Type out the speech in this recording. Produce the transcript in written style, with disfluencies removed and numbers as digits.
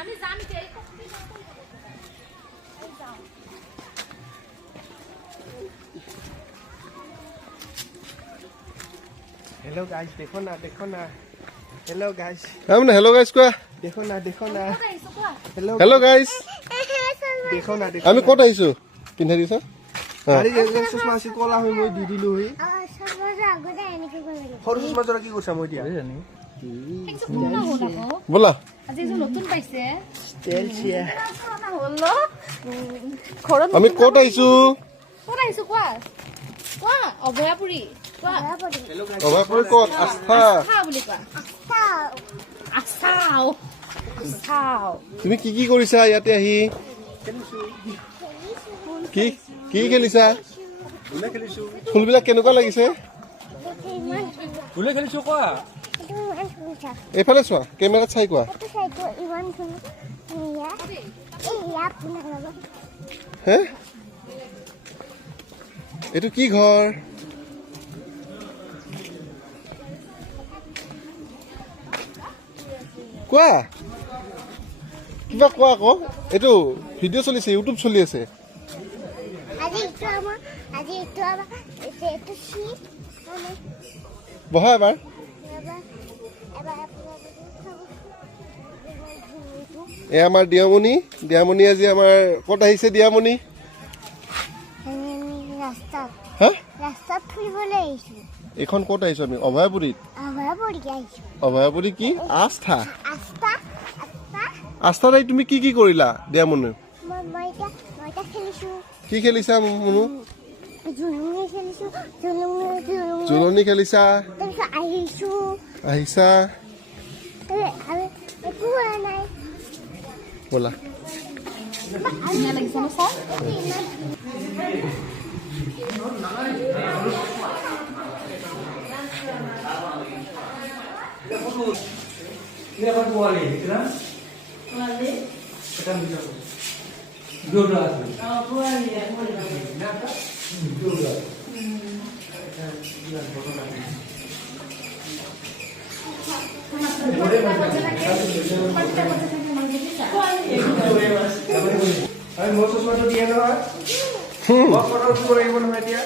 আমি যাম কে hello guys देखो ना हेलो गाइस हमने हेलो गाइस কোৱা देखो ना हेलो गाइस देखो ना আমি ক'ত আহিছো পিন্ধাই দিছা গাড়ী যে চশমা আছে কলা হৈ মই দি দিলো হৈ সৰু চশমা জৰা কি কৰিছা মই দিয়া বলা আজি যে নতুন পাইছে তেল চিয়া আমি ক'ত আহিছো কোৱা অভয়াপুৰী কোৱা অভয়পুৰী ক'ত আস্থা বুলি কোৱা আস্থাও তুমি কি কি কৰিছা ইয়াতে আহি কি কি খেলিছা ফুলবিলাক কেনেকুৱা লাগিছে ফুলে খেলিছো কোৱা এইফালে চোৱা কেমেৰাত চাই কোৱা হে এইটো কি ঘৰ কোৱা কিবা কোৱা আকৌ এইটো ভিডিঅ' চলিছে ইউটিউব চলি আছে বহা এবাৰ এ আমাৰ দিয়ামণি আজি আমাৰ ক'ত আহিছে দিয়ামণি হা ৰাস্তাত ফুৰিবলৈ আহিছো এইখন ক'ত আহিছো আমি অভয়াপুৰীত অভয়াপুৰী কি আস্থা আস্থাত আহি তুমি কি কি কৰিলা দিয়ামণি কি খেলিছা মুনু জুলনি খেলিছা আহিছা ব'লা ধুনীয়া লাগিছে ন চাই মোৰ চশমাটো দিয়ে নহয় মই ফটো উঠিব লাগিব নহয় এতিয়া